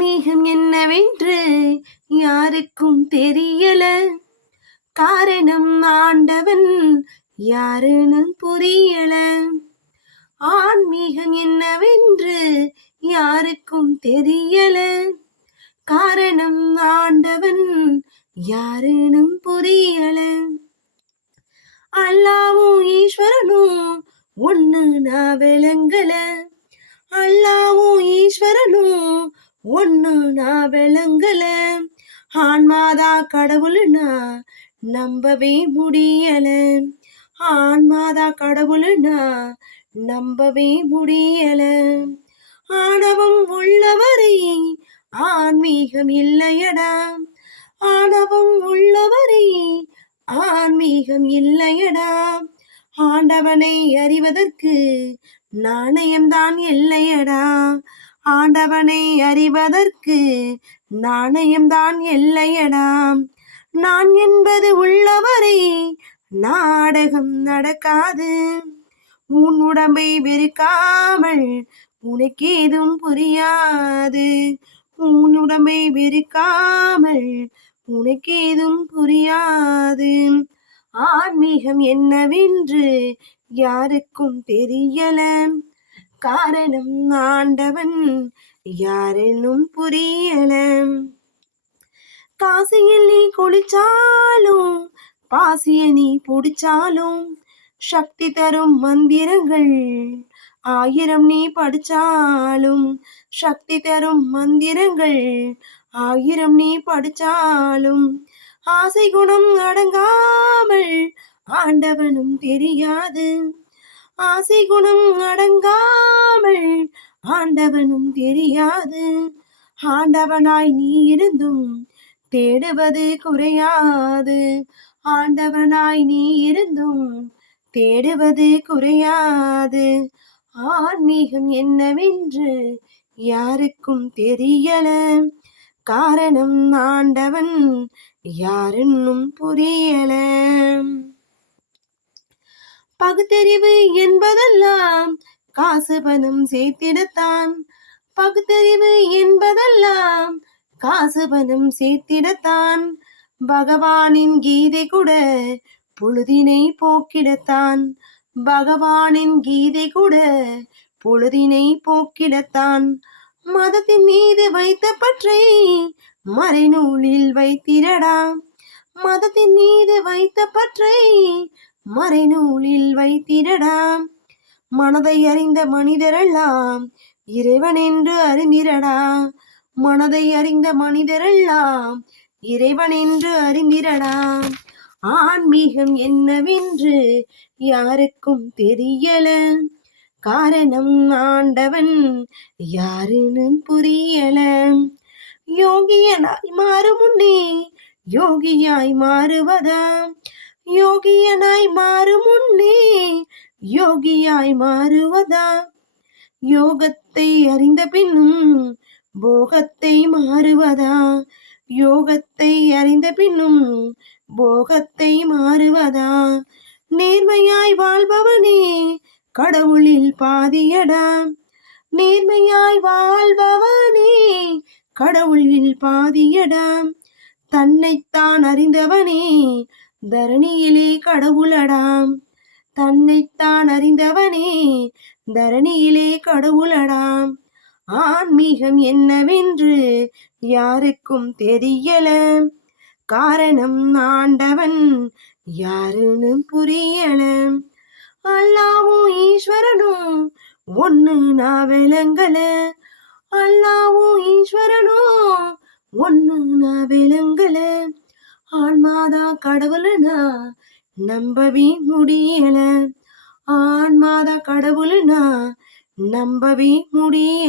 ஆன்மீகம் என்னவென்று யாருக்கும் தெரியல. காரணம் ஆண்டவன் யாருன்னு புரியல. ஆன்மீகம் என்னவென்று யாருக்கும் தெரியல. காரணம் ஆண்டவன் யாருன்னு புரியல. அல்லாவும் ஈஸ்வரனும் ஒன்னு நான் விளங்கல. அல்லாவும் ஈஸ்வரனும் ஒன்னு நான் விளங்கல. ஆன்மாதா கடவுளுனா நம்பவே முடியல. ஆன்மாதா கடவுளுனா நம்பவே முடியல. ஆணவம் உள்ளவரை ஆன்மீகம் இல்லையடா. ஆணவம் உள்ளவரை ஆன்மீகம் இல்லையடா. ஆண்டவனை அறிவதற்கு நாணயம்தான் எல்லையடா. ஆண்டவனை அறிவதற்கு நாணயம்தான் எல்லையடா. நான் என்பது உள்ளவரை நாடகம் நடக்காது. உன் உடம்பை வெறுக்காமல் உனக்கேதும் புரியாது. உன் உடம்பை வெறுக்காமல் உனக்கேதும் புரியாது. ஆன்மீகம் என்னவென்று யாருக்கும் தெரியல. காரணம் ஆண்டவன் யாரென்னும் புரியல. காசியில் நீ குளிச்சாலும் பாசிய நீ புடிச்சாலும் சக்தி தரும் மந்திரங்கள் 1000 நீ படிச்சாலும் சக்தி தரும் மந்திரங்கள் 1000 நீ படிச்சாலும் ஆசை குணம் அடங்காமல் ஆண்டவனும் தெரியாது. ஆசை குணம் அடங்காமல் ஆண்டவனும் தெரியாது. ஆண்டவனாய் நீ இருந்தும் தேடுவது குறையாது. ஆண்டவனாய் நீ இருந்தும் தேடுவது குறையாது. ஆன்மீகம் என்னவென்று யாருக்கும் தெரியல. காரணம் ஆண்டவன் யாருன்னும் புரியல. பகுத்தறிவு என்பதெல்லாம் காசு பணம் சேர்த்திடத்தான். பகுத்தறிவு என்பதெல்லாம் காசு பணம் சேர்த்திடத்தான். பகவானின் கீதை கூட பொழுதினை போக்கிடத்தான். பகவானின் கீதை கூட பொழுதினை போக்கிடத்தான். மதத்தின் மீது வைத்த பற்றை மறைநூலில் வைத்திடடா. மதத்தின் மீது வைத்த பற்றை மறைநூலில் வைத்திடடா. மனதை அறிந்த மனிதரெல்லாம் இறைவன் என்று அறிந்திரடா. மனதை அறிந்த மனிதரெல்லாம் இறைவன் என்று அறிந்திரடா. ஆன்மீகம் என்னவென்று யாருக்கும் தெரியல. காரணம் ஆண்டவன் யாருன்னு புரியல. யோகியனாய் மாறும் முன்னே யோகியாய் மாறுவதா. யோகியனாய் மாறும் முன்னே யோகியாய் மாறுவதா. யோகத்தை அறிந்த பின்னும் போகத்தை மாறுவதா. யோகத்தை அறிந்த பின்னும் போகத்தை மாறுவதா. நேர்மையாய் வாழ்பவனே கடவுளில் பாதியடா. நேர்மையாய் வாழ்பவனே கடவுளில் பாதியடா. தன்னைத்தான் அறிந்தவனே தரணியிலே கடவுளடா. தன்னைத்தான் அறிந்தவனே தரணியிலே கடவுளடா. ஆன்மீகம் என்னவென்று யாருக்கும் தெரியல. காரணம் ஆண்டவன் யாருன்னு புரியல. அல்லாவும் ஈஸ்வரனும் ஒன்னு நான் விளங்கல. அல்லாவும் ஈஸ்வரனும் ஒன்னு நான் விளங்கல. ஆன்மாதா கடவுளுனா நம்பவே முடியல. ஆன்மாதா கடவுளுனா நம்பவே முடியல.